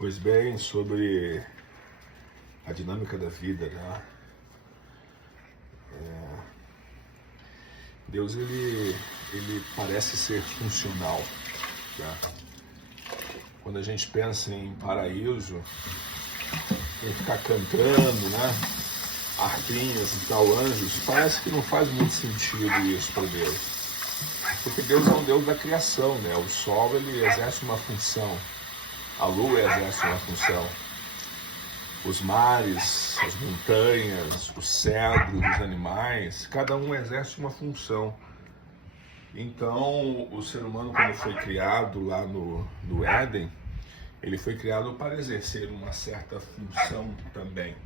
Pois bem, sobre a dinâmica da vida, né? Deus, ele parece ser funcional, né? Quando a gente pensa em paraíso, em ficar cantando, né? Arpinhas e tal, anjos, parece que não faz muito sentido isso para Deus. Porque Deus é um Deus da criação, né? O sol, ele exerce uma função. A lua exerce uma função. Os mares, as montanhas, os cedros, os animais, cada um exerce uma função. Então, o ser humano, quando foi criado lá no Éden, ele foi criado para exercer uma certa função também.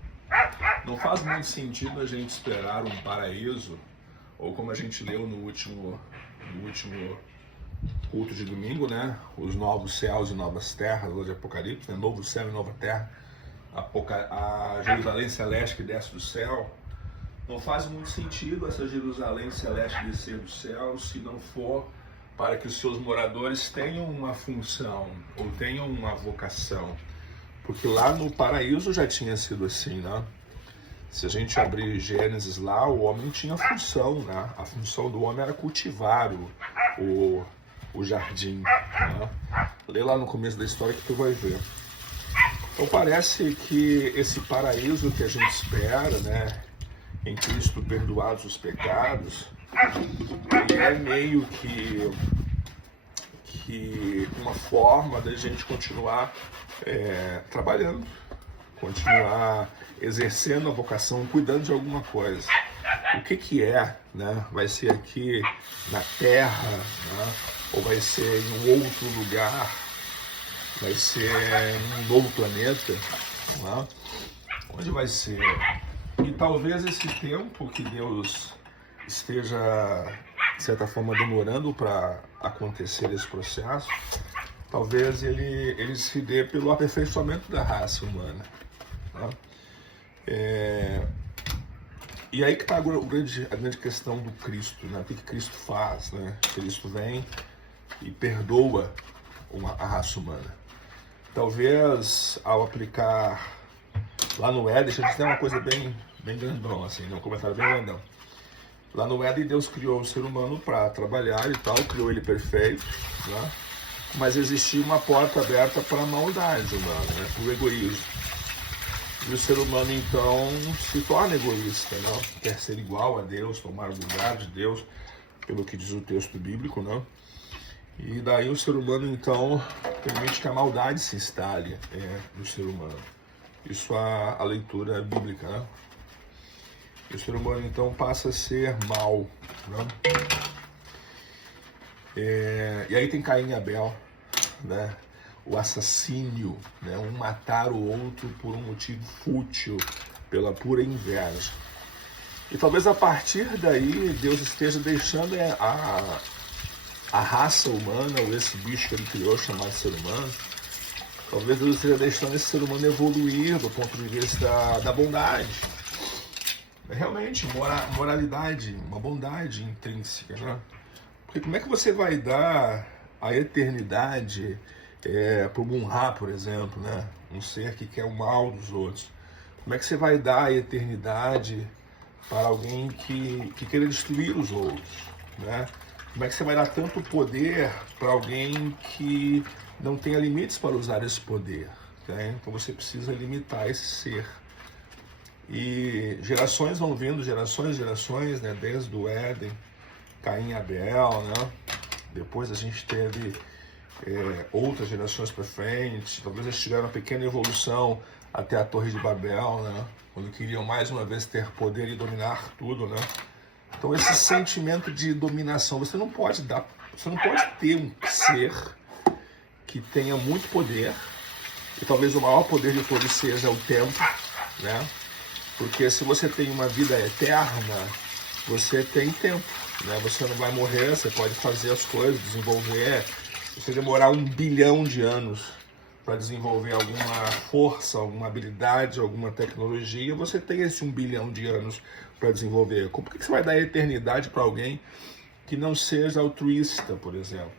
Não faz muito sentido a gente esperar um paraíso, ou como a gente leu no último culto de domingo, né? Os novos céus e novas terras, lá de Apocalipse, né? Novo céu e nova terra, a Jerusalém celeste que desce do céu. Não faz muito sentido essa Jerusalém celeste descer do céu se não for para que os seus moradores tenham uma função ou tenham uma vocação. Porque lá no paraíso já tinha sido assim, né? Se a gente abrir Gênesis lá, o homem tinha função, né? A função do homem era cultivar o jardim, né? Lê lá no começo da história que tu vai ver. Então parece que esse paraíso que a gente espera, né? Em Cristo perdoados os pecados, ele é meio que uma forma da gente continuar trabalhando, continuar exercendo a vocação, cuidando de alguma coisa. O que é, né? Vai ser aqui na Terra, né? Ou vai ser em um outro lugar? Vai ser em um novo planeta? Né? Onde vai ser? E talvez esse tempo que Deus esteja, de certa forma, demorando para acontecer esse processo, talvez ele se dê pelo aperfeiçoamento da raça humana. Né? E aí que está a grande questão do Cristo, né? O que Cristo faz, né? Cristo vem e perdoa a raça humana. Talvez ao aplicar lá no Éden, deixa eu dizer uma coisa bem grandão, assim, um comentário bem grandão. Lá no Éden, Deus criou o ser humano para trabalhar e tal, criou ele perfeito, né? Mas existia uma porta aberta para a maldade humana, né? Para o egoísmo. E o ser humano, então, se torna egoísta, né? Quer ser igual a Deus, tomar o lugar de Deus, pelo que diz o texto bíblico, né? E daí o ser humano, então, permite que a maldade se instale no ser humano. Isso a leitura bíblica, né? E o ser humano, então, passa a ser mal, né? E aí tem Caim e Abel, né? O assassínio, né? Um matar o outro por um motivo fútil, pela pura inveja. E talvez a partir daí Deus esteja deixando a raça humana, ou esse bicho que ele criou, chamado ser humano, talvez Deus esteja deixando esse ser humano evoluir do ponto de vista da bondade. Realmente, moralidade, uma bondade intrínseca, né? Porque como é que você vai dar a eternidade para o Munra, por exemplo, né? Um ser que quer o mal dos outros? Como é que você vai dar a eternidade para alguém que queira destruir os outros, né? Como é que você vai dar tanto poder para alguém que não tenha limites para usar esse poder? Né? Então você precisa limitar esse ser. E gerações vão vindo, gerações, né? Desde o Éden, Caim e Abel, né? Depois a gente teve outras gerações para frente. Talvez eles tiveram uma pequena evolução até a Torre de Babel, né? Quando queriam mais uma vez ter poder e dominar tudo, né? Então esse sentimento de dominação, você não pode ter um ser que tenha muito poder, e talvez o maior poder de todos seja o tempo, né? Porque se você tem uma vida eterna, você tem tempo, né? Você não vai morrer, você pode fazer as coisas, desenvolver. Se você demorar 1 bilhão de anos para desenvolver alguma força, alguma habilidade, alguma tecnologia, você tem esse 1 bilhão de anos para desenvolver. Por que você vai dar eternidade para alguém que não seja altruísta, por exemplo?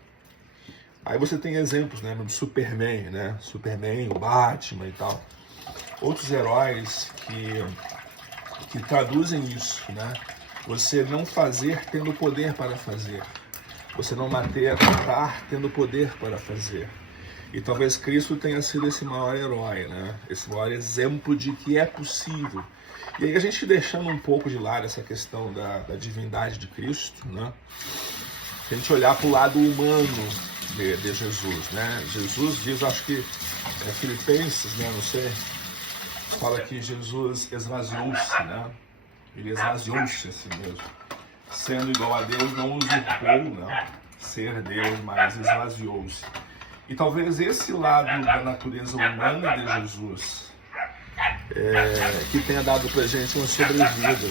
Aí você tem exemplos, né, do Superman, né? Superman, o Batman e tal. Outros heróis que traduzem isso, né? Você não fazer tendo poder para fazer. Você não matar tendo poder para fazer. E talvez Cristo tenha sido esse maior herói, né? Esse maior exemplo de que é possível. E aí a gente deixando um pouco de lado essa questão da divindade de Cristo, né? Se a gente olhar para o lado humano de Jesus, né? Jesus diz, acho que é Filipenses, né? Não sei, fala que Jesus esvaziou-se, né? Ele esvaziou-se a si mesmo. Sendo igual a Deus, não usurpou, não, ser Deus, mas esvaziou-se. E talvez esse lado da natureza humana de Jesus que tenha dado pra gente uma sobrevida,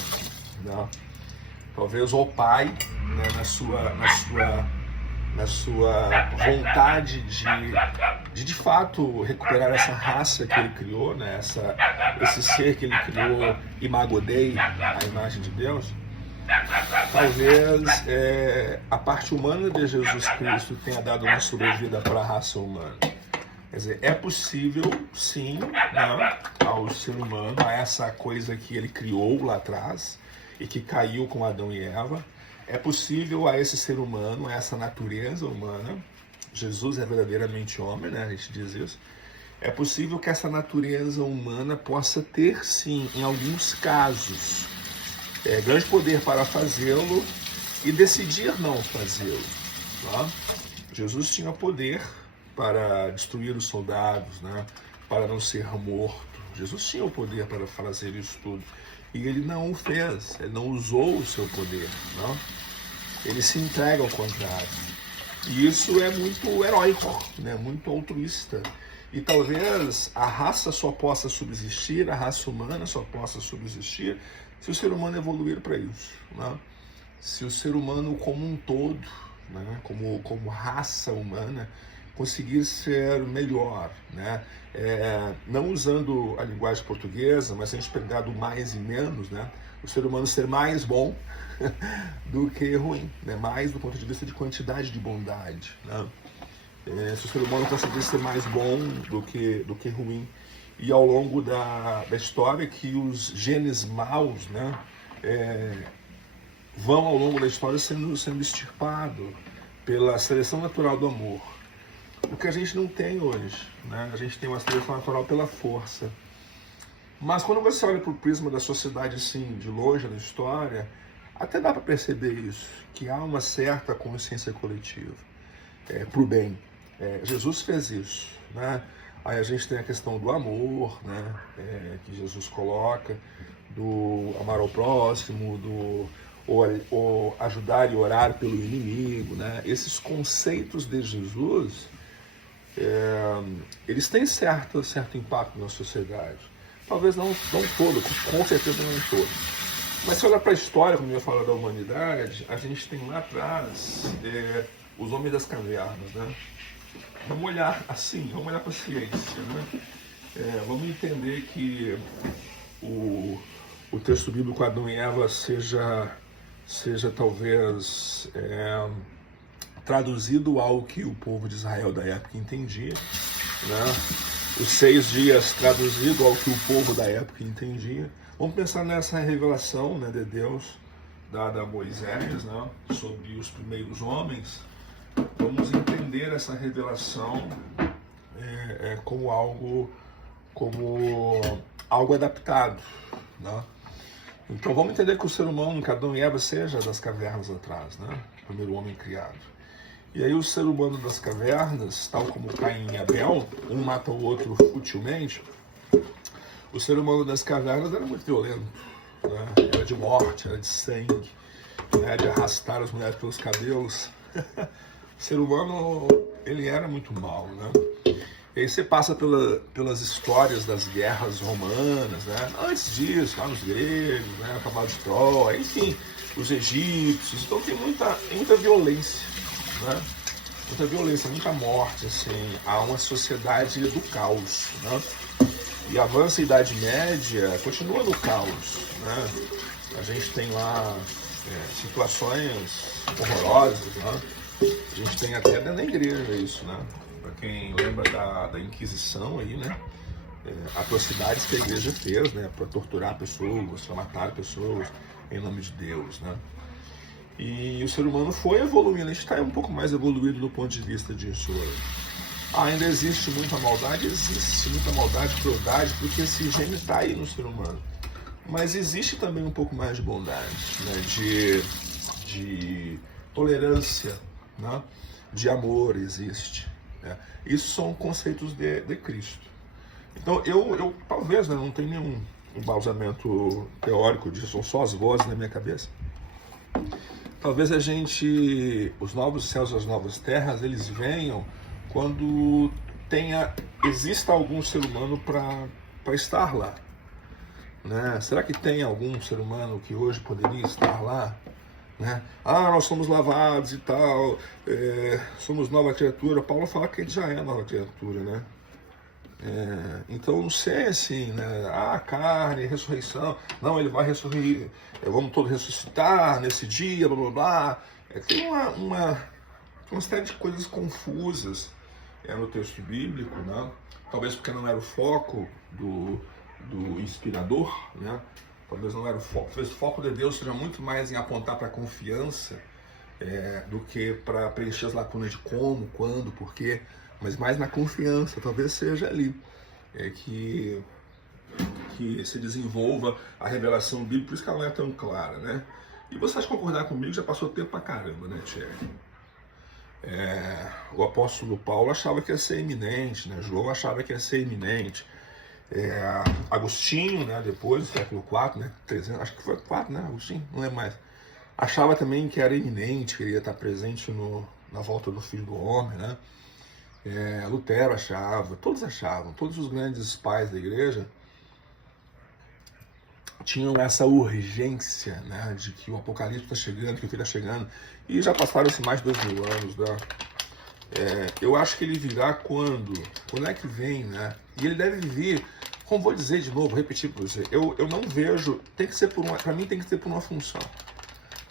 né? Talvez o Pai, né, na sua vontade de fato recuperar essa raça que ele criou, né? Esse ser que ele criou, Imago Dei, a imagem de Deus. Talvez a parte humana de Jesus Cristo tenha dado uma sobrevida para a raça humana. Quer dizer, é possível, sim, né, ao ser humano, a essa coisa que ele criou lá atrás e que caiu com Adão e Eva. É possível a esse ser humano, a essa natureza humana. Jesus é verdadeiramente homem, né? A gente diz isso. É possível que essa natureza humana possa ter, sim, em alguns casos, grande poder para fazê-lo e decidir não fazê-lo. Tá? Jesus tinha poder para destruir os soldados, né? Para não ser morto. Jesus tinha o poder para fazer isso tudo. E ele não o fez, ele não usou o seu poder. Não? Ele se entrega ao contrário. E isso é muito heróico, né? Muito altruísta. E talvez a raça só possa subsistir, a raça humana só possa subsistir se o ser humano evoluir para isso, né? Se o ser humano como um todo, né? como raça humana, conseguir ser melhor, né? Não usando a linguagem portuguesa, mas se a gente pegar do mais e menos, né? O ser humano ser mais bom do que ruim, né? Mais do ponto de vista de quantidade de bondade, né? Se o ser humano conseguir ser mais bom do que ruim. E ao longo da história que os genes maus, né, vão ao longo da história sendo extirpados pela seleção natural do amor. O que a gente não tem hoje, né? A gente tem uma seleção natural pela força. Mas quando você olha para o prisma da sociedade assim, de longe na história, até dá para perceber isso, que há uma certa consciência coletiva para o bem. Jesus fez isso, né? Aí a gente tem a questão do amor, né? Que Jesus coloca, do amar ao próximo, do ajudar e orar pelo inimigo, né? Esses conceitos de Jesus, eles têm certo impacto na sociedade. Talvez não todo, com certeza não todo. Mas se olhar para a história, como eu ia falar da humanidade, a gente tem lá atrás os homens das cavernas, né? Vamos olhar assim, vamos olhar para a ciência, né? Vamos entender que o texto bíblico Adão e Eva seja talvez traduzido ao que o povo de Israel da época entendia, né? Os 6 dias traduzido ao que o povo da época entendia. Vamos pensar nessa revelação, né, de Deus dada a Moisés, né, sobre os primeiros homens. Vamos entender essa revelação como algo adaptado, né? Então vamos entender que o ser humano, que Adão e Eva seja das cavernas atrás, né? O primeiro homem criado. E aí o ser humano das cavernas, tal como Caim e Abel, um mata o outro futilmente, o ser humano das cavernas era muito violento, né? Era de morte, era de sangue, né? De arrastar as mulheres pelos cabelos. O ser humano, ele era muito mau, né? E aí você passa pelas histórias das guerras romanas, né? Antes disso, lá nos gregos, né? O cavalo de Troia, enfim, os egípcios. Então tem muita violência, né? Muita violência, muita morte, assim. Há uma sociedade do caos, né? E avança a Idade Média, continua no caos, né? A gente tem lá situações horrorosas, né? A gente tem até dentro da igreja isso, né? Para quem lembra da Inquisição aí, né? Atrocidades que a igreja fez, né? Para torturar pessoas, para matar pessoas em nome de Deus, né? E o ser humano foi evoluindo, a gente está um pouco mais evoluído do ponto de vista disso hoje. Ainda existe muita maldade, crueldade, porque esse gênio está aí no ser humano. Mas existe também um pouco mais de bondade, né? de tolerância, né? De amor existe. Né? Isso são conceitos de Cristo. Então eu talvez, né, não tenho nenhum embasamento teórico disso, são só as vozes na minha cabeça. Talvez os novos céus e as novas terras, eles venham quando exista algum ser humano para estar lá. Né? Será que tem algum ser humano que hoje poderia estar lá? Né? Nós somos lavados e tal, somos nova criatura. Paulo fala que ele já é nova criatura, né? Então não sei assim, né? Carne, ressurreição. Não, ele vai ressurgir, vamos todos ressuscitar nesse dia, blá blá blá. Tem uma série de coisas confusas no texto bíblico, né? Talvez porque não era o foco do inspirador, né? Talvez não era o foco. Talvez o foco de Deus seja muito mais em apontar para a confiança do que para preencher as lacunas de como, quando, porquê, mas mais na confiança. Talvez seja ali que se desenvolva a revelação bíblica, por isso que ela não é tão clara, né? E vocês concordar comigo, já passou tempo pra caramba, né, Thierry? O apóstolo Paulo achava que ia ser eminente, né? João achava que ia ser eminente. Agostinho, né, depois do século IV, né, 300, acho que foi 4, né, Agostinho, não lembro mais, achava também que era eminente, que ele ia estar presente na volta do Filho do Homem, né? Lutero achava, todos os grandes pais da igreja tinham essa urgência, né, de que o Apocalipse está chegando, que o Filho está chegando, e já passaram-se mais de 2000 anos, né? Eu acho que ele virá quando é que vem, né? E ele deve vir, como vou dizer de novo, repetir para você, eu não vejo, para mim tem que ser por uma função.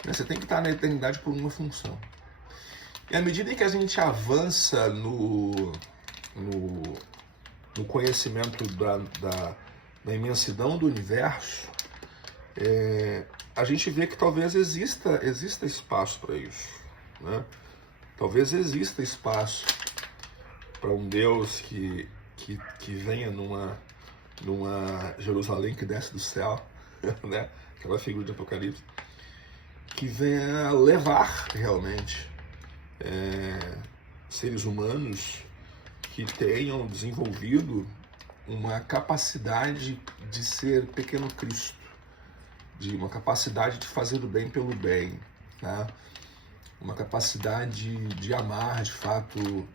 Né? Você tem que estar na eternidade por uma função. E à medida em que a gente avança no conhecimento da imensidão do universo, a gente vê que talvez exista espaço para isso, né? Talvez exista espaço para um Deus que venha numa Jerusalém que desce do céu, né? Aquela figura de Apocalipse, que venha levar realmente seres humanos que tenham desenvolvido uma capacidade de ser pequeno Cristo, de uma capacidade de fazer o bem pelo bem, né? Uma capacidade de amar de fato